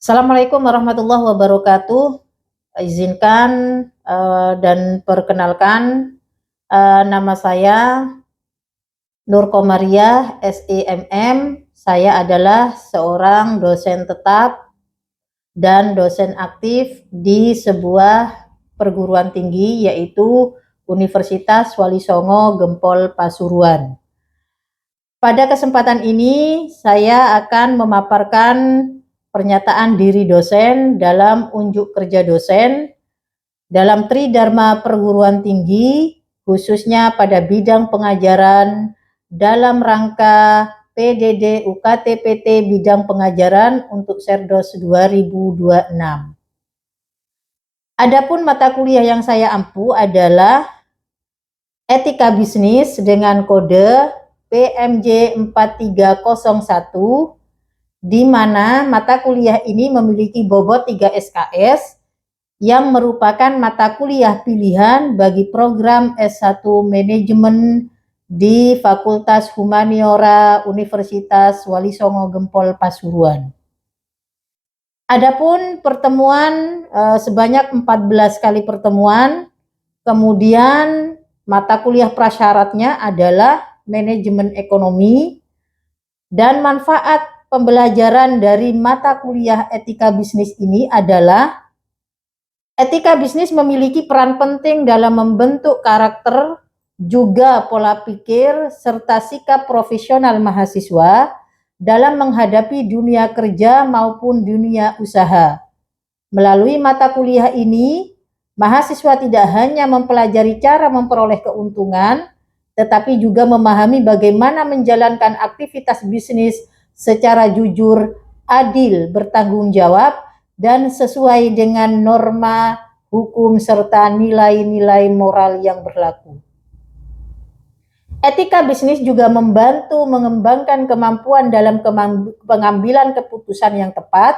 Assalamualaikum warahmatullahi wabarakatuh. Izinkan, dan perkenalkan, nama saya Nur Komariah, SIMM. Saya adalah seorang dosen tetap dan dosen aktif di sebuah perguruan tinggi, yaitu Universitas Wali Songo Gempol Pasuruan. Pada kesempatan ini, saya akan memaparkan pernyataan diri dosen dalam unjuk kerja dosen dalam Tridharma Perguruan Tinggi, khususnya pada bidang pengajaran dalam rangka PDD UKT PT bidang pengajaran untuk Serdos 2026. Adapun mata kuliah yang saya ampu adalah Etika Bisnis dengan kode PMJ 4301, di mana mata kuliah ini memiliki bobot 3 SKS yang merupakan mata kuliah pilihan bagi program S1 Manajemen di Fakultas Humaniora Universitas Wali Songo Gempol Pasuruan. Adapun pertemuan sebanyak 14 kali pertemuan, kemudian mata kuliah prasyaratnya adalah manajemen ekonomi, dan manfaat pembelajaran dari mata kuliah etika bisnis ini adalah etika bisnis memiliki peran penting dalam membentuk karakter, juga pola pikir, serta sikap profesional mahasiswa dalam menghadapi dunia kerja maupun dunia usaha. Melalui mata kuliah ini, mahasiswa tidak hanya mempelajari cara memperoleh keuntungan, tetapi juga memahami bagaimana menjalankan aktivitas bisnis secara jujur, adil, bertanggung jawab, dan sesuai dengan norma hukum serta nilai-nilai moral yang berlaku. Etika bisnis juga membantu mengembangkan kemampuan dalam pengambilan keputusan yang tepat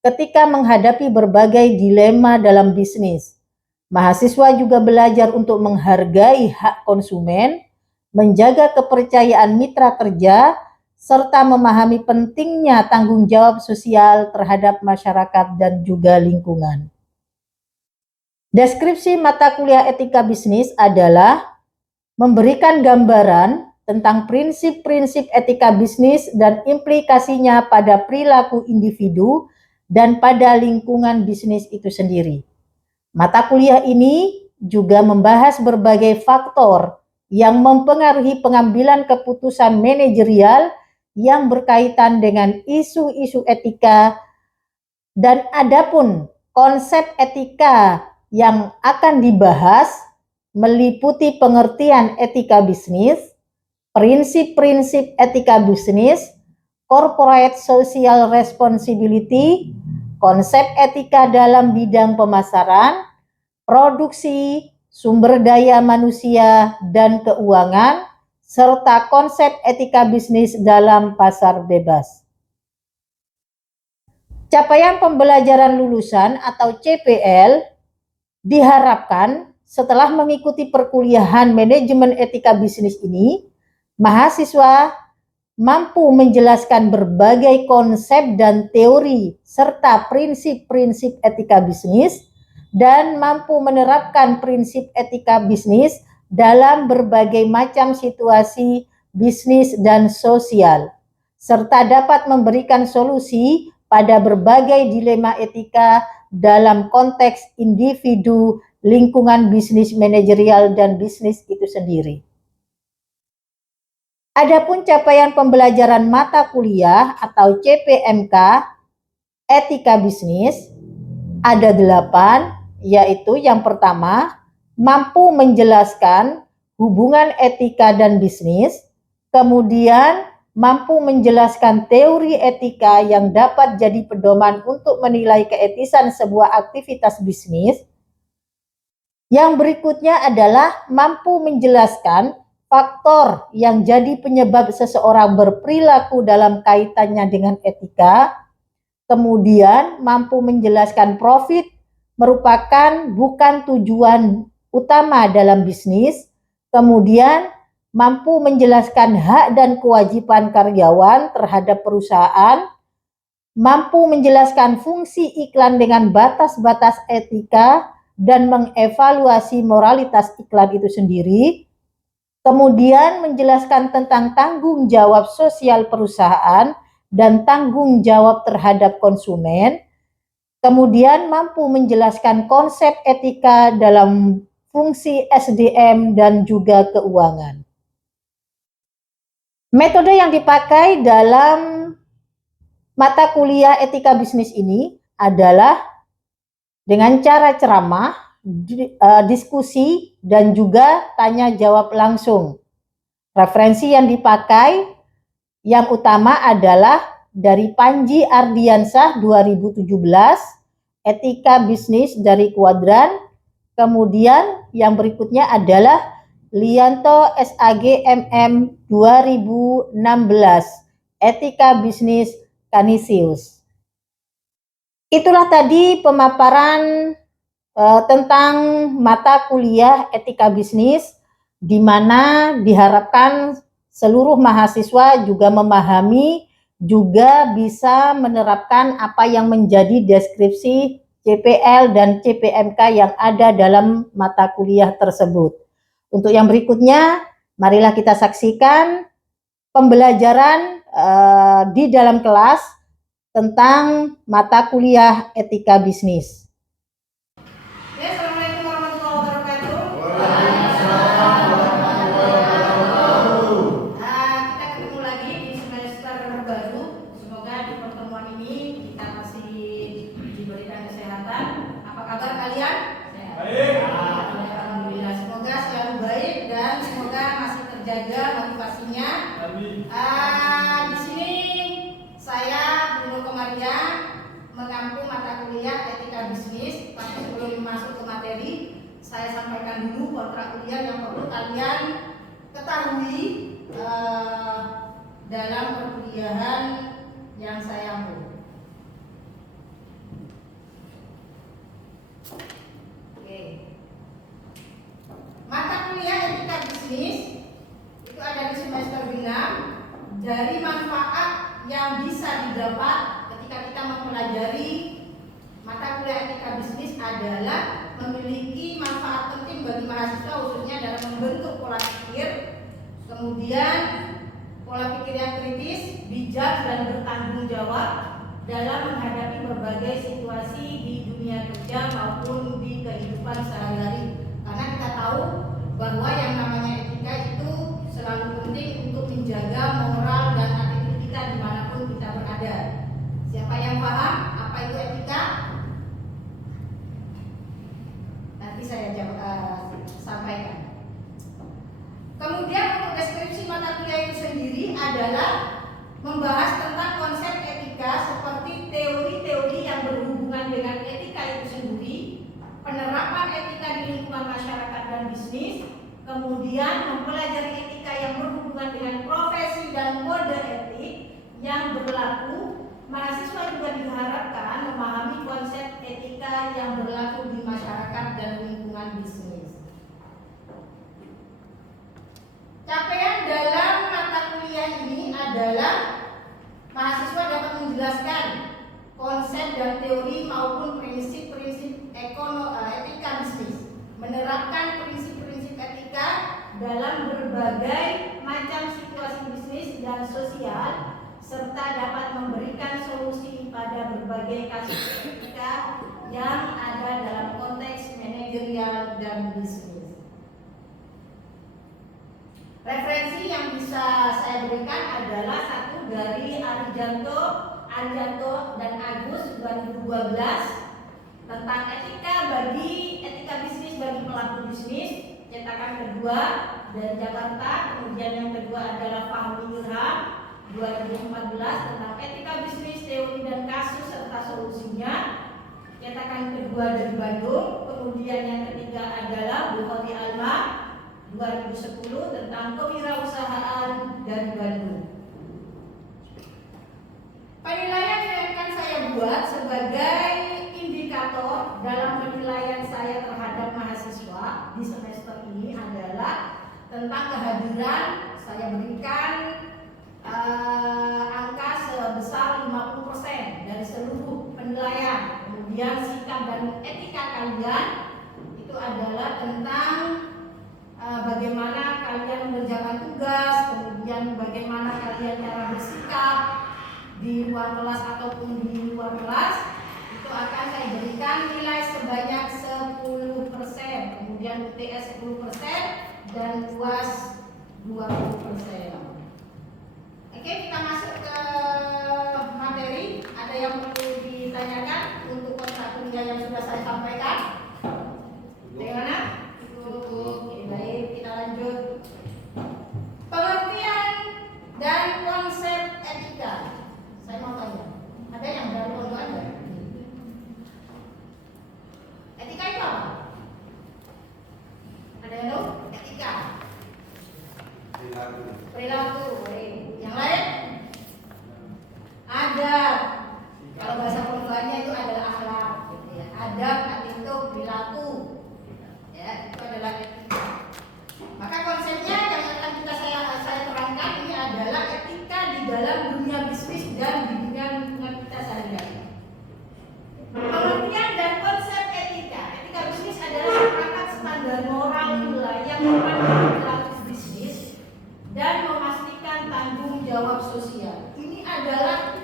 ketika menghadapi berbagai dilema dalam bisnis. Mahasiswa juga belajar untuk menghargai hak konsumen, menjaga kepercayaan mitra kerja, serta memahami pentingnya tanggung jawab sosial terhadap masyarakat dan juga lingkungan. Deskripsi mata kuliah etika bisnis adalah memberikan gambaran tentang prinsip-prinsip etika bisnis dan implikasinya pada perilaku individu dan pada lingkungan bisnis itu sendiri. Mata kuliah ini juga membahas berbagai faktor yang mempengaruhi pengambilan keputusan manajerial yang berkaitan dengan isu-isu etika, dan adapun konsep etika yang akan dibahas meliputi pengertian etika bisnis, prinsip-prinsip etika bisnis, corporate social responsibility, konsep etika dalam bidang pemasaran, produksi, sumber daya manusia, dan keuangan, serta konsep etika bisnis dalam pasar bebas. Capaian pembelajaran lulusan atau CPL diharapkan setelah mengikuti perkuliahan manajemen etika bisnis ini, mahasiswa mampu menjelaskan berbagai konsep dan teori serta prinsip-prinsip etika bisnis, dan mampu menerapkan prinsip etika bisnis dalam berbagai macam situasi bisnis dan sosial, serta dapat memberikan solusi pada berbagai dilema etika dalam konteks individu, lingkungan bisnis manajerial, dan bisnis itu sendiri. Adapun capaian pembelajaran mata kuliah atau CPMK etika bisnis ada 8, yaitu yang pertama, mampu menjelaskan hubungan etika dan bisnis, kemudian mampu menjelaskan teori etika yang dapat jadi pedoman untuk menilai keetisan sebuah aktivitas bisnis. Yang berikutnya adalah mampu menjelaskan faktor yang jadi penyebab seseorang berperilaku dalam kaitannya dengan etika. Kemudian mampu menjelaskan profit merupakan bukan tujuan utama dalam bisnis, Kemudian mampu menjelaskan hak dan kewajiban karyawan terhadap perusahaan, mampu menjelaskan fungsi iklan dengan batas-batas etika dan mengevaluasi moralitas iklan itu sendiri, kemudian menjelaskan tentang tanggung jawab sosial perusahaan dan tanggung jawab terhadap konsumen, kemudian mampu menjelaskan konsep etika dalam fungsi SDM dan juga keuangan. Metode yang dipakai dalam mata kuliah etika bisnis ini adalah dengan cara ceramah, diskusi, dan juga tanya jawab langsung. Referensi yang dipakai yang utama adalah dari Panji Ardiansah 2017, Etika Bisnis dari Kuadran. Kemudian yang berikutnya adalah Lianto SAG MM 2016, Etika Bisnis Canisius. Itulah tadi pemaparan tentang mata kuliah etika bisnis, di mana diharapkan seluruh mahasiswa juga memahami, juga bisa menerapkan apa yang menjadi deskripsi CPL dan CPMK yang ada dalam mata kuliah tersebut. Untuk yang berikutnya, marilah kita saksikan pembelajaran di dalam kelas tentang mata kuliah etika bisnis. Assalamualaikum warahmatullahi wabarakatuh. Kita ketemu lagi di semester baru. Semoga di pertemuan ini kita masih diberikan kesehatan. Apa kabar kalian? Baik. Alhamdulillah. Semoga selalu baik dan semoga masih terjaga motivasinya. Di sini saya Bruno Komaria mengampu mata kuliah etika bisnis. Tapi sebelum masuk ke materi, saya sampaikan dulu kontrak kuliah yang perlu kalian ketahui dalam perkuliahan yang saya ampu. Oke. Mata kuliah etika bisnis itu ada di semester 6. Dari manfaat yang bisa didapat ketika kita mempelajari mata kuliah etika bisnis adalah memiliki manfaat penting bagi mahasiswa, khususnya dalam membentuk pola pikir, kemudian pola pikir yang kritis, bijak, dan bertanggung jawab dalam menghadapi berbagai situasi di dunia kerja maupun di kehidupan sehari-hari. Karena kita tahu bahwa yang namanya etika itu selalu penting untuk menjaga moral dan attitude kita dimanapun kita berada. Siapa yang paham apa itu etika? Nanti saya sampaikan. Kemudian untuk deskripsi mata kuliah itu sendiri adalah membahas tentang konsep etika seperti teori-teori yang berhubungan dengan etika itu sendiri, penerapan etika di lingkungan masyarakat dan bisnis, kemudian mempelajari etika yang berhubungan dengan profesi dan kode etik yang berlaku. Mahasiswa juga diharapkan memahami konsep etika yang berlaku di masyarakat dan lingkungan bisnis. Capaian dalam mata kuliah ini adalah mahasiswa dapat menjelaskan konsep dan teori maupun prinsip-prinsip etika bisnis, menerapkan prinsip-prinsip etika dalam berbagai macam situasi bisnis dan sosial, serta dapat memberikan solusi pada berbagai kasus etika yang ada dalam konteks manajerial dan bisnis. Referensi yang bisa saya berikan adalah satu dari Arjanto dan Agus 2012 tentang etika bisnis bagi pelaku bisnis, cetakan kedua dari Jakarta. Kemudian yang kedua adalah Fahmi Ilham 2014 tentang etika bisnis, teori dan kasus serta solusinya, cetakan kedua dari Bandung. Kemudian yang ketiga adalah Bukhari Alma 2010 tentang kewirausahaan dari Bandung. Penilaian yang akan saya buat sebagai indikator dalam penilaian saya terhadap mahasiswa di semester ini adalah tentang kehadiran saya berikan angka sebesar 50% dari seluruh penilaian. Kemudian sikap dan etika kalian itu adalah tentang bagaimana kalian mengerjakan tugas, kemudian bagaimana kalian cara bersikap di luar kelas ataupun di luar kelas. Itu akan saya berikan nilai sebanyak 10%, kemudian UTS 10% dan UAS 20%. Oke, kita masuk ke materi. Ada yang perlu ditanyakan untuk kontrak kuliah yang sudah saya sampaikan? Bagaimana? Oke, baik, kita lanjut. Pengertian dan konsep etika. Saya mau tanya, ada yang baru untuk Anda? Etika itu apa? Ada yang tahu? Etika. Perilaku. Yang lain? Adab. Kalau bahasa perempuannya itu adalah akhlak. Gitu ya. Adab itu perilaku. Ya, itu adalah etika. Maka konsepnya yang akan saya terangkan ini adalah etika di dalam dunia bisnis dan di dunia lingkungan kita sehari-hari. Pengertian dan konsep etika. Etika bisnis adalah seperangkat standar moral nilai yang memandu perilaku bisnis dan memastikan tanggung jawab sosial. Ini adalah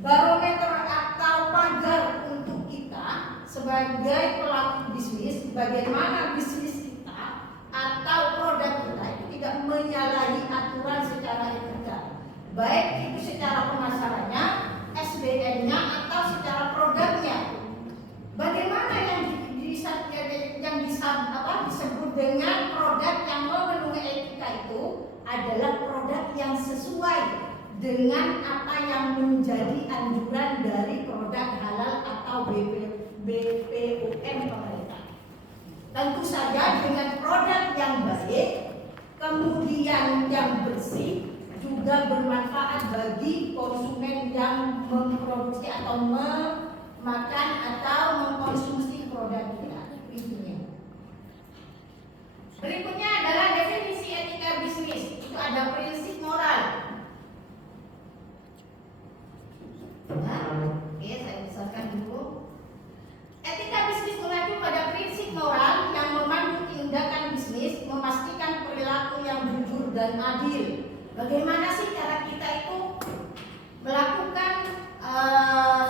barometer atau pagar untuk kita sebagai pelaku bisnis, bagaimana bisnis kita atau produk kita itu tidak menyalahi aturan secara etika, baik itu secara pemasarannya, SDM-nya atau secara produknya. Bagaimana yang disebut dengan produk yang memenuhi etika itu adalah produk yang sesuai dengan apa yang menjadi anjuran dari produk halal atau BPOM pemerintah. Tentu saja dengan produk yang baik, kemudian yang bersih, juga bermanfaat bagi konsumen yang memproduksi atau memakan atau mengkonsumsi produk kita. Berikutnya adalah definisi etika bisnis. Itu ada prinsip moral. Oke, saya besarkan dulu. Etika bisnis mengacu pada prinsip moral yang memandu tindakan bisnis, memastikan perilaku yang jujur dan adil. Bagaimana sih cara kita itu melakukan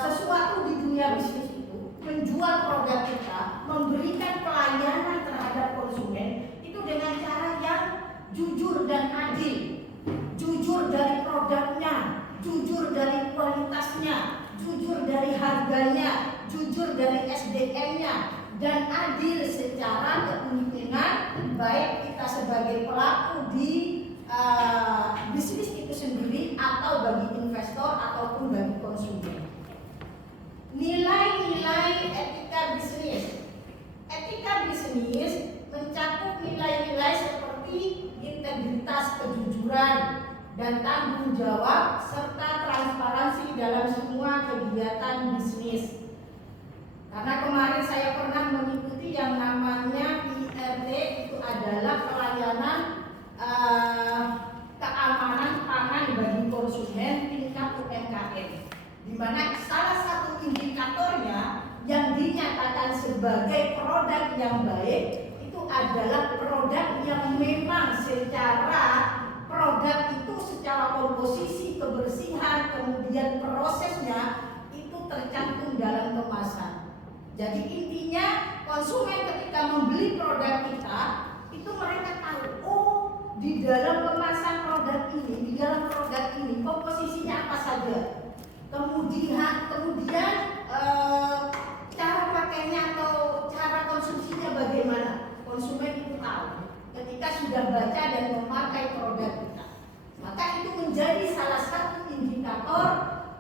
sesuatu di dunia bisnis itu, menjual produk kita, memberikan pelayanan terhadap konsumen itu dengan cara yang jujur dan adil. Jujur dari produknya, jujur dari kualitasnya, jujur dari harganya, jujur dari SDM-nya, dan adil secara kepemimpinan baik kita sebagai pelaku di bisnis itu sendiri atau bagi investor ataupun bagi konsumen. Nilai-nilai etika bisnis. Etika bisnis mencakup nilai-nilai seperti integritas, kejujuran, dan tanggung jawab serta transparansi dalam semua kegiatan bisnis. Karena kemarin saya pernah mengikuti yang namanya IRT, itu adalah pelayanan keamanan pangan bagi konsumen tingkat UMKM, di mana salah satu indikatornya yang dinyatakan sebagai produk yang baik itu adalah produk yang memang secara produk itu secara komposisi, kebersihan, kemudian prosesnya itu tercantum dalam kemasan. Jadi intinya konsumen ketika membeli produk kita itu mereka tahu, oh di dalam kemasan produk ini, di dalam produk ini komposisinya apa saja. Kemudian cara pakainya atau cara konsumsinya bagaimana. Konsumen itu tahu ketika sudah baca dan memakai produk kita. Maka itu menjadi salah satu indikator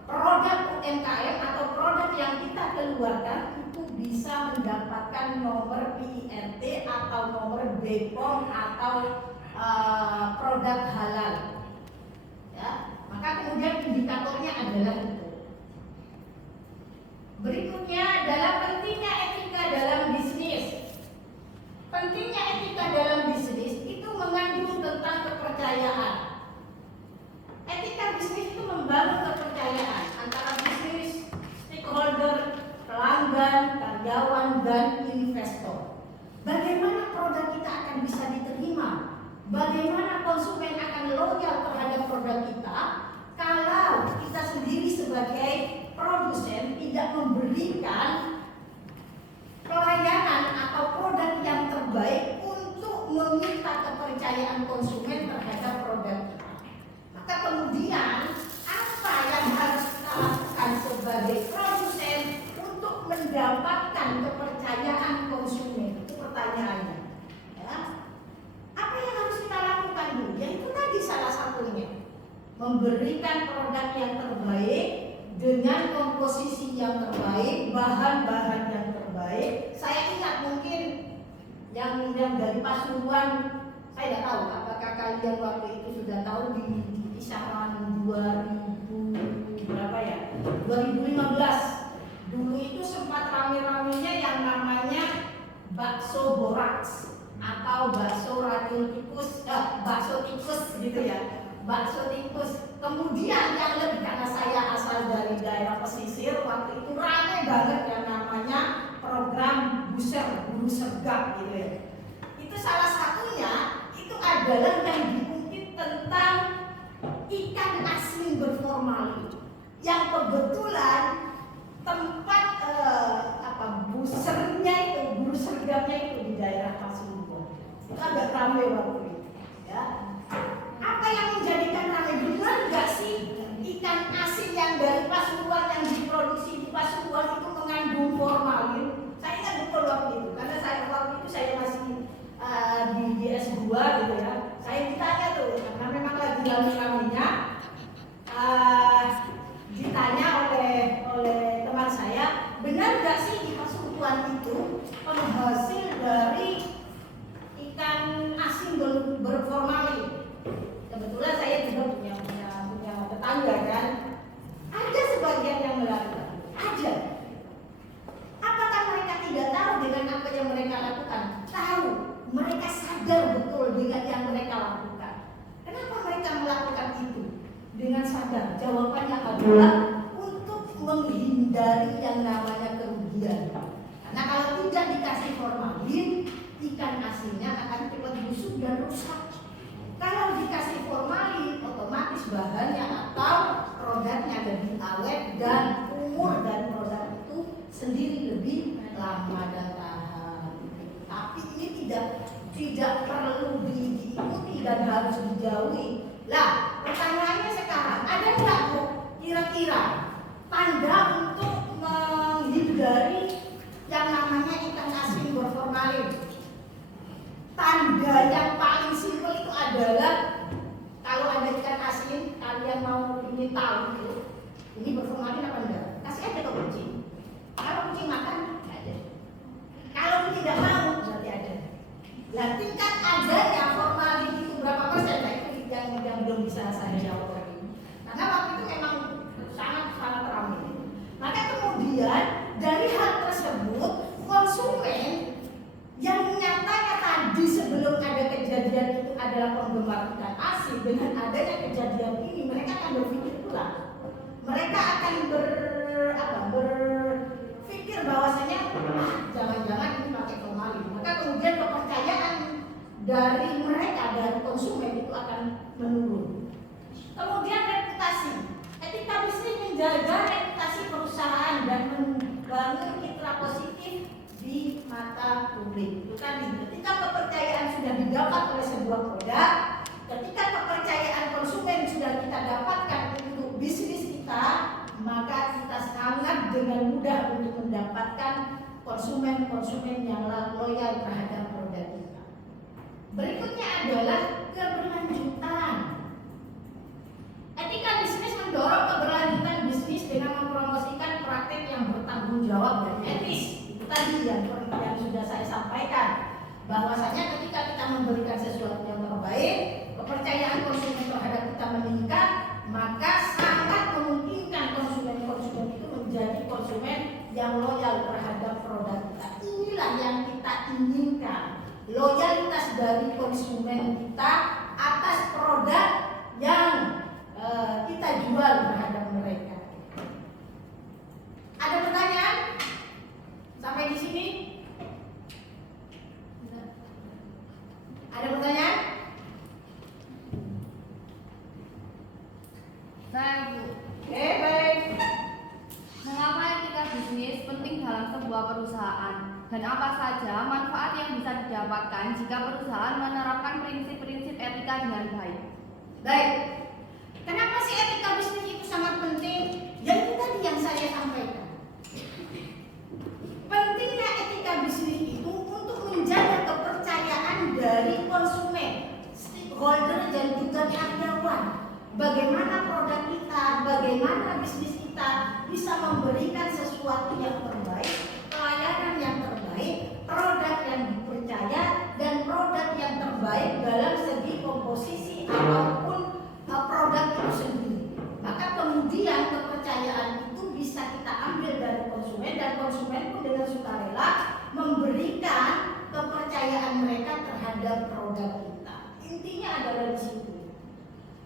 produk UMKM atau produk yang kita keluarkan itu bisa mendapatkan nomor PIRT atau nomor BPOM atau produk halal. Ya, maka kemudian indikatornya adalah itu. Berikutnya adalah pentingnya etika dalam bisnis. Pentingnya etika dalam bisnis itu mengandung kepercayaan. Etika bisnis itu membangun kepercayaan antara bisnis, stakeholder, pelanggan, karyawan, dan investor. Bagaimana produk kita akan bisa diterima? Bagaimana konsumen akan loyal terhadap produk kita kalau kita sendiri sebagai produsen tidak memberikan pelayanan atau produk yang terbaik untuk meminta kepercayaan konsumen terhadap produk kita. Maka kemudian apa yang harus kita lakukan sebagai produsen untuk mendapatkan kepercayaan konsumen? Itu pertanyaannya. Ya. Apa yang harus kita lakukan dulu? Ya itu tadi salah satunya, memberikan produk yang terbaik dengan komposisi yang terbaik, bahan-bahan yang terbaik. Saya ingat mungkin yang dari Pasuruan, saya tidak tahu apakah kalian waktu itu sudah tahu di kisaran 2000 berapa ya? 2015. Dulu itu sempat rame-ramenya yang namanya bakso boraks atau bakso racun tikus, bakso tikus gitu ya. Bakso tikus. Kemudian yang lebih, karena saya asal dari daerah pesisir, waktu itu ramai banget yang namanya program buru sergap gitu ya. Itu salah satunya itu adalah yang diungkit tentang ikan asin berformalin yang kebetulan tempat busernya itu, buru sergapnya itu di daerah Pasuruan. Itu agak ramai waktu itu ya. Apa yang menjadikan ramai? Benar nggak sih ikan asin yang dari Pasuruan yang diproduksi di Pasuruan itu mengandung formalin? Saya ingat betul waktu itu, karena waktu itu saya masih di S2 gitu ya. Saya ditanya tuh, karena memang lagi rame-ramenya, ditanya oleh teman saya, benar nggak sih di Pasuruan itu penghasil dari ikan asin berformalin? Kebetulan saya juga punya tetangga kan. Ada sebagian yang melakukan. Ada. Apakah mereka tidak tahu dengan apa yang mereka lakukan? Tahu. Mereka sadar betul dengan yang mereka lakukan. Kenapa mereka melakukan itu? Dengan sadar. Jawabannya adalah untuk menghindari yang namanya kerugian. Karena kalau tidak dikasih formalin, ikan asinnya akan cepat busuk dan rusak. Kalau dikasih formalin, otomatis bahannya atau produknya lebih awet dan umur dan produk itu sendiri lebih lama dan tahan. Tapi ini tidak perlu diikuti dan harus dijauhi. Lah, pertanyaannya sekarang, ada nggak Bu kira-kira tanda untuk menghindari yang namanya ikan asin berformalin? Tanda yang paling simpel itu adalah kalau ada ikan asin, kalian mau ingin tahu itu, ini berformalin apa enggak? Kasih aja ke kucing. Kalau kucing makan, nggak ada. Kalau tidak mau, berarti ada. Nah, tingkat adanya formalin itu berapa persen? Nah, itu yang belum bisa saya jawab lagi. Karena waktu itu memang sangat ramai. Maka kemudian dari hal tersebut, konsumen yang nyatanya tadi sebelum ada kejadian itu adalah penggemar ikan asin, dengan adanya kejadian ini mereka akan berpikir ulang. Mereka akan berpikir bahwasanya jangan-jangan ini pakai formalin. Maka kemudian kepercayaan dari mereka, dari konsumen itu akan menurun. Kemudian reputasi. Etika bisnis menjaga reputasi perusahaan dan membangun citra positif di mata publik. Itu tadi, ketika kepercayaan sudah didapat oleh sebuah produk, ketika kepercayaan konsumen sudah kita dapatkan untuk bisnis kita, maka kita sangat dengan mudah untuk mendapatkan konsumen-konsumen yang loyal terhadap produk kita. Berikutnya adalah keberlanjutan. Etika bisnis mendorong keberlanjutan bisnis dengan mempromosikan praktek yang bertanggung jawab dan etis. Tadi yang sudah saya sampaikan, bahwasanya ketika kita memberikan sesuatu yang terbaik, kepercayaan konsumen terhadap kita meningkat, maka sangat memungkinkan konsumen-konsumen itu menjadi konsumen yang loyal terhadap produk kita. Inilah yang kita inginkan, loyalitas dari konsumen kita atas produk Dan apa saja manfaat yang bisa didapatkan jika perusahaan menerapkan prinsip-prinsip etika dengan baik? Baik. Kenapa sih etika bisnis itu sangat penting? Ya itu tadi yang saya sampaikan. Pentingnya etika bisnis itu untuk menjaga kepercayaan dari konsumen, stakeholder dan juga karyawan. Bagaimana produk kita, bagaimana bisnis kita bisa memberikan sesuatu yang terbaik, pelayanan yang terbaik, produk yang dipercaya, dan produk yang terbaik dalam segi komposisi ataupun produk itu sendiri. Maka kemudian kepercayaan itu bisa kita ambil dari konsumen, dan konsumen pun dengan sukarela memberikan kepercayaan mereka terhadap produk kita. Intinya adalah di situ.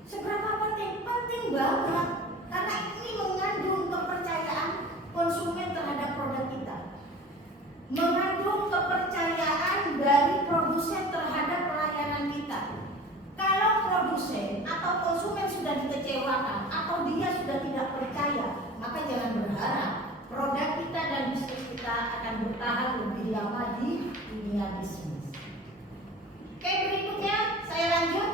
Seberapa penting? Penting banget, karena ini mengandung kepercayaan konsumen terhadap produk kita, mengandung kepercayaan dari produsen terhadap pelayanan kita. Kalau produsen atau konsumen sudah dikecewakan atau dia sudah tidak percaya, maka jangan berharap produk kita dan bisnis kita akan bertahan lebih lama di dunia bisnis. Oke, berikutnya saya lanjut.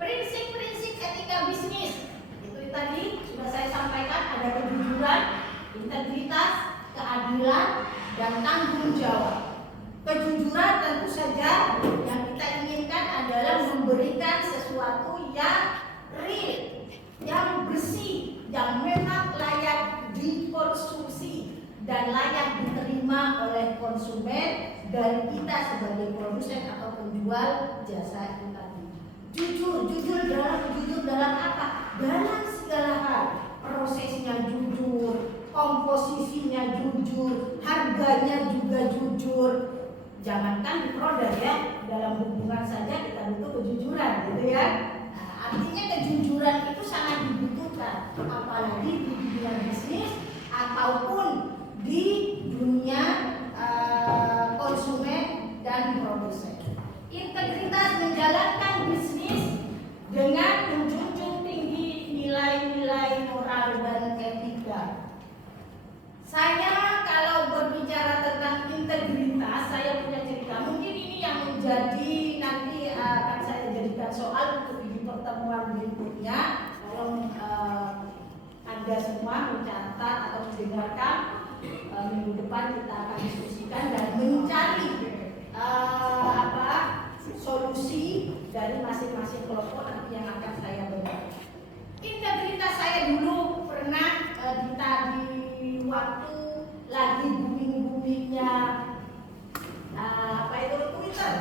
Prinsip-prinsip etika bisnis itu tadi sudah saya sampaikan, ada kejujuran, integritas, keadilan, dan tanggung jawab. Kejujuran tentu saja yang kita inginkan adalah memberikan sesuatu yang real, yang bersih, yang memang layak dikonsumsi dan layak diterima oleh konsumen dari kita sebagai produsen atau penjual jasa itu tadi. Jujur dalam apa? Dalam segala hal. Prosesnya jujur, komposisinya jujur, harganya juga jujur. Jangankan di produk ya, dalam hubungan saja kita butuh kejujuran gitu ya. Nah, artinya kejujuran itu sangat dibutuhkan, apalagi di dunia bisnis ataupun di dunia konsumen dan produsen. Integritas menjalankan bisnis dengan menjunjung tinggi nilai-nilai moral dan etika. Saya kalau berbicara tentang integritas, saya punya cerita. Mungkin ini yang menjadi nanti akan saya jadikan soal untuk di pertemuan berikutnya. Kalau Anda semua mencatat atau mendengarkan, minggu depan kita akan diskusikan dan mencari solusi dari masing-masing kelompok nanti yang akan saya berikan. Integritas saya dulu pernah di waktu lagi booming-boomingnya Twitter.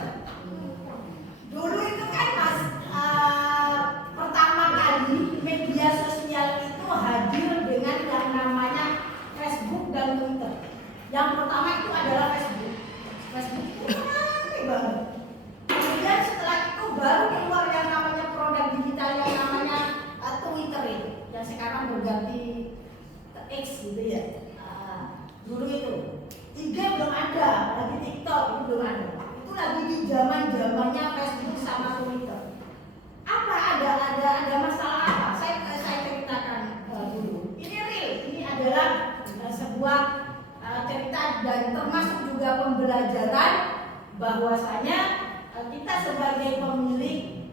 Dulu itu kan pertama kali media sosial itu hadir dengan yang namanya Facebook dan Twitter. Yang pertama itu adalah Facebook. Facebook itu ramai banget. Kemudian setelah itu baru keluar yang namanya produk digital yang namanya Twitter itu, yang sekarang berganti ke X gitu ya. Dulu itu IG belum ada, lagi TikTok itu belum ada. Itu lagi di zaman-zamannya Facebook sama Twitter. Apa ada masalah apa? Saya ceritakan dulu. Ini real, ini adalah sebuah cerita dan termasuk juga pembelajaran bahwasanya kita sebagai pemilik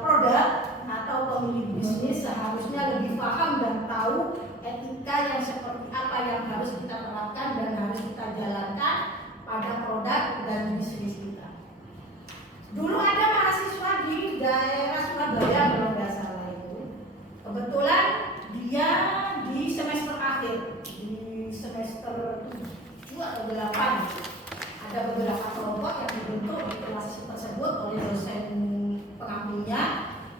produk atau pemilik bisnis seharusnya lebih paham dan tahu etika yang seperti apa yang harus kita terapkan dan harus kita jalankan pada produk dan bisnis kita. Dulu ada mahasiswa di daerah Surabaya kalau nggak salah itu. Kebetulan dia di semester akhir, di semester 7 atau 8. Ada beberapa kelompok yang dibentuk di kelas tersebut oleh dosen pengampunya.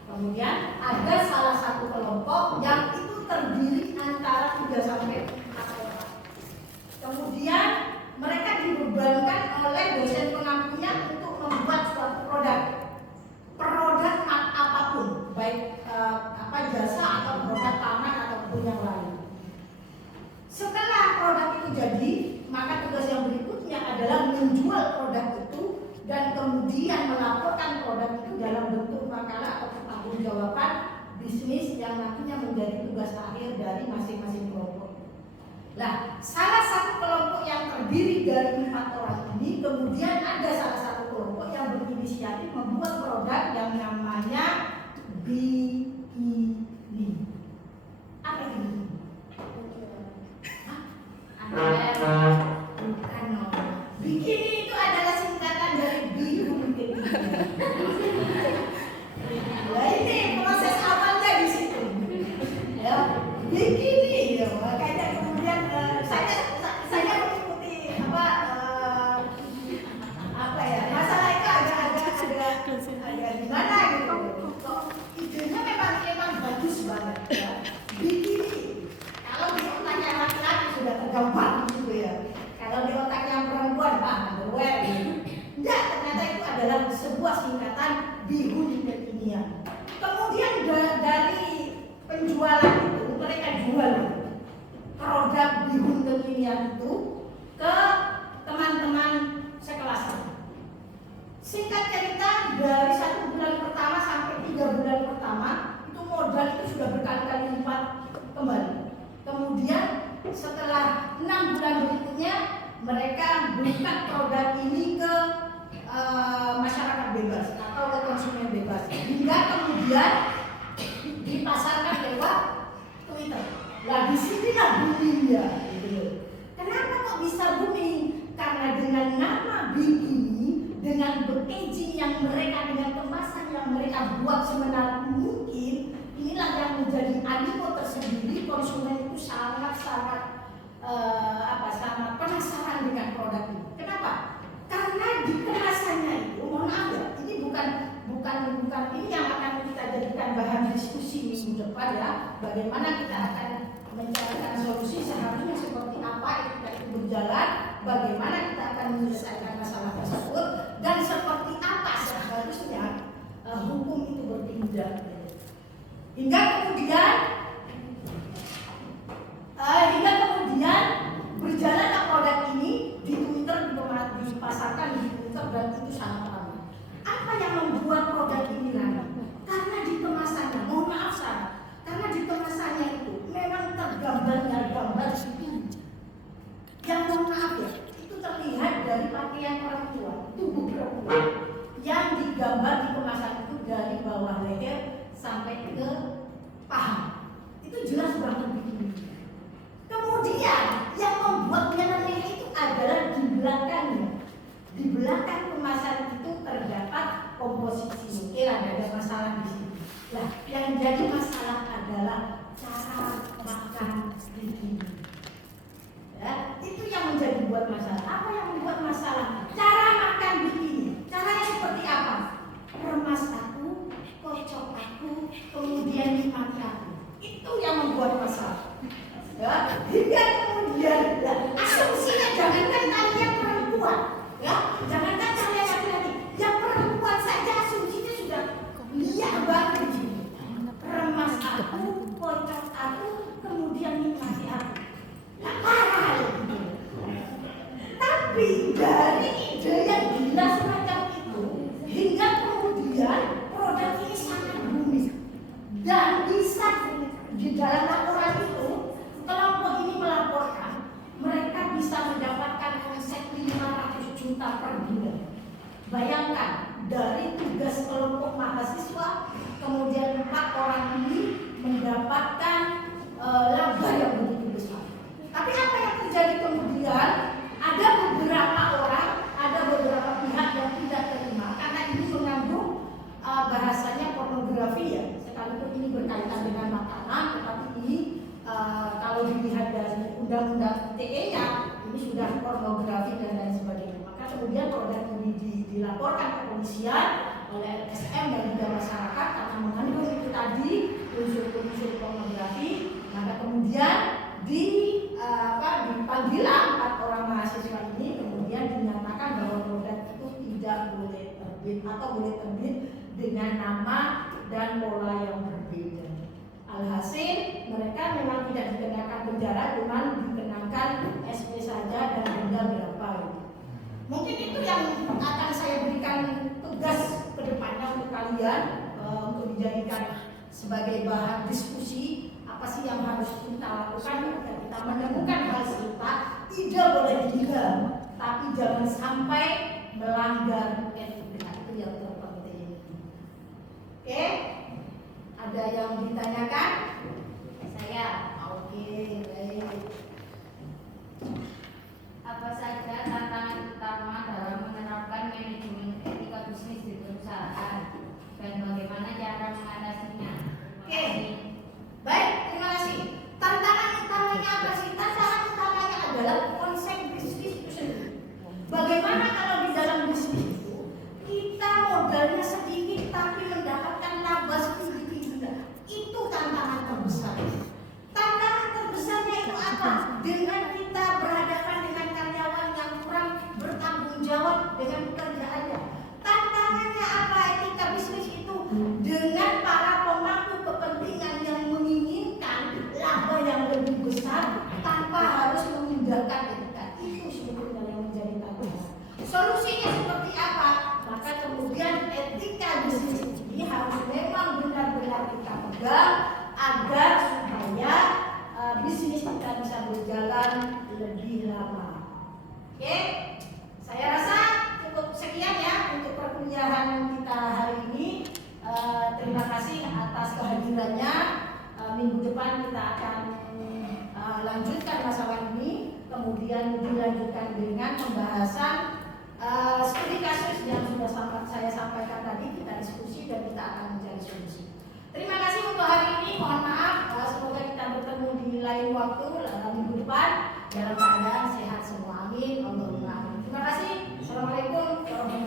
Kemudian ada salah satu kelompok yang itu terdiri antara 3 sampai 4 orang. Kemudian mereka dibebankan oleh dosen pengampunya untuk membuat suatu produk apapun, baik jasa atau produk pangan ataupun yang lain. Setelah produk itu jadi, maka tugas yang berikutnya adalah menjual produk itu dan kemudian melaporkan produk itu dalam bentuk makalah atau pertanggungjawaban bisnis yang nantinya menjadi tugas akhir dari masing-masing kelompok. Nah, salah satu kelompok yang terdiri dari 4 orang ini, kemudian ada salah satu kelompok yang berinisiatif membuat produk yang namanya bikini. Apa itu? Bukan, no. Bikini itu adalah singkatan dari bihun kekinian. Nah, ini proses awalnya di situ. Ya, bikini ya, makanya kemudian saya mengikuti apa ya, masalah itu agak gimana gitu. Kok idenya memang bagus banget ya. Bikini. Kalau di otaknya laki-laki sudah tergambar gitu ya. Kalau di otaknya perempuan, underwear gitu. Enggak, ternyata itu adalah sebuah singkatan bihun kekinian. Kemudian dari penjualan itu mereka jual produk bihun kekinian itu ke teman-teman sekelas. Singkat cerita, dari 1 bulan pertama sampai 3 bulan pertama itu modal itu sudah berkali-kali lipat kembali. Kemudian setelah 6 bulan berikutnya mereka buka produk ini ke masyarakat bebas atau ke konsumen bebas, hingga kemudian dipasarkan lewat Twitter. Nah, disinilah boomingnya gitu. Kenapa kok bisa booming? Karena dengan nama bikini, dengan packaging yang mereka, dengan kemasan yang mereka buat semenarik mungkin, inilah yang menjadi animo tersendiri. Konsumen itu sangat penasaran dengan produk ini. Kenapa? Karena di kemasannya itu, mohon maaf ya, ini bukan ini yang akan kita jadikan bahan diskusi minggu depan ya. Bagaimana kita akan mencarikan solusi, seharusnya seperti apa ketika itu berjalan, bagaimana kita akan menyelesaikan masalah tersebut, dan seperti apa seharusnya hukum itu bertindak. Hingga kemudian berjalanlah produk ini di Twitter, dipasarkan di Twitter, dan itu sangat ramai. Apa yang membuat produk ini ramai? Karena di kemasannya, mohon maaf Sarah, karena di kemasannya itu memang tergambarnya gambar bikini. Yang mohon maaf ya, itu terlihat dari pakaian perempuan, tubuh perempuan yang digambar di kemasan itu dari bawah leher sampai ke paha. Itu jelas banget bikini. Kemudian yang membuatnya aneh itu adalah di belakangnya. Di belakang kemasan itu terdapat komposisi. Mungkin ada masalah di sini. Nah, yang jadi masalah adalah cara makan bikini. Ya, itu yang menjadi buat masalah. Apa yang membuat masalah? Cara makan bikini. Caranya seperti apa? Remas aku, kocok aku, kemudian nikmati aku. Itu yang membuat masalah. Ya, hingga kemudian asumsinya jangankan kalian perempuan, ya, jangankan kalian laki-laki, yang perempuan saja asumsinya sudah liar banget di sini. Remas aku, kocok aku, kemudian nikmati aku. Nah, parah gitu. Tapi dari ide yang gila semacam itu, hingga kemudian produk ini sangat booming dan bisa di dalam laporan itu. Kelompok ini melaporkan mereka bisa mendapatkan omset 500 juta per bulan. Bayangkan, dari tugas kelompok mahasiswa, kemudian 4 orang ini mendapatkan laba yang begitu besar. Tapi apa yang terjadi kemudian? Ada beberapa orang, ada beberapa pihak yang tidak terima karena ini mengandung bahasanya pornografi ya. Sekalipun ini berkaitan dengan makanan, tetapi ini kalau dilihat dari undang-undang ITE-nya ini sudah pornografi dan lain sebagainya. Maka kemudian produk ini dilaporkan ke kepolisian oleh LSM dan juga masyarakat karena mengandung itu tadi unsur-unsur pornografi. Maka kemudian dipanggillah 4 orang mahasiswa ini, kemudian dinyatakan bahwa produk itu tidak boleh terbit atau boleh terbit dengan nama dan pola yang berbeda. Alhasil mereka memang tidak dikenakan penjara, cuma dikenakan SP saja dan denda berapa gitu. Mungkin itu yang akan saya berikan tugas ke depannya untuk kalian untuk dijadikan sebagai bahan diskusi apa sih yang harus kita lakukan agar kita menemukan hasil ide boleh gila, tapi jangan sampai melanggar etika, itu yang terpenting. Oke, ada yang ditanyakan? Saya, Oke, baik. apa saja tantangan utama dalam menerapkan manajemen etika bisnis di perusahaan dan bagaimana cara mengatasinya? Oke, baik, terima kasih. Tantangan utamanya apa sih? Tantangan utamanya adalah konsep bisnis itu sendiri. Bagaimana kalau di dalam bisnis itu kita modalnya sedikit tapi mendapatkan laba tinggi-tinggi? Itu tantangan terbesar. Tantangan terbesarnya itu apa? Dengan kita berhadapan dengan karyawan yang kurang bertanggung jawab dengan pekerjaannya. Tantangannya apa etika bisnis itu? Dengan para pemangku kepentingan yang menginginkan laba yang lebih besar tanpa harus memindahkan etika. Itu sebetulnya yang menjadi tantangan. Solusinya seperti apa? Maka kemudian etika bisnis ini harus memang benar-benar kita pegang agar supaya bisnis kita bisa berjalan lebih lama. Oke, saya rasa cukup sekian ya untuk perkuliahan kita hari ini. Terima kasih atas kehadirannya. Minggu depan kita akan lanjutkan masalah ini, kemudian dilanjutkan dengan pembahasan studi kasus yang sudah saya sampaikan tadi. Kita diskusi dan kita akan mencari solusi. Terima kasih untuk hari ini. Mohon maaf, semoga kita bertemu di lain waktu minggu depan dalam keadaan sehat semua. Amin. Allahumma amin. Terima kasih. Assalamualaikum warahmatullahi wabarakatuh.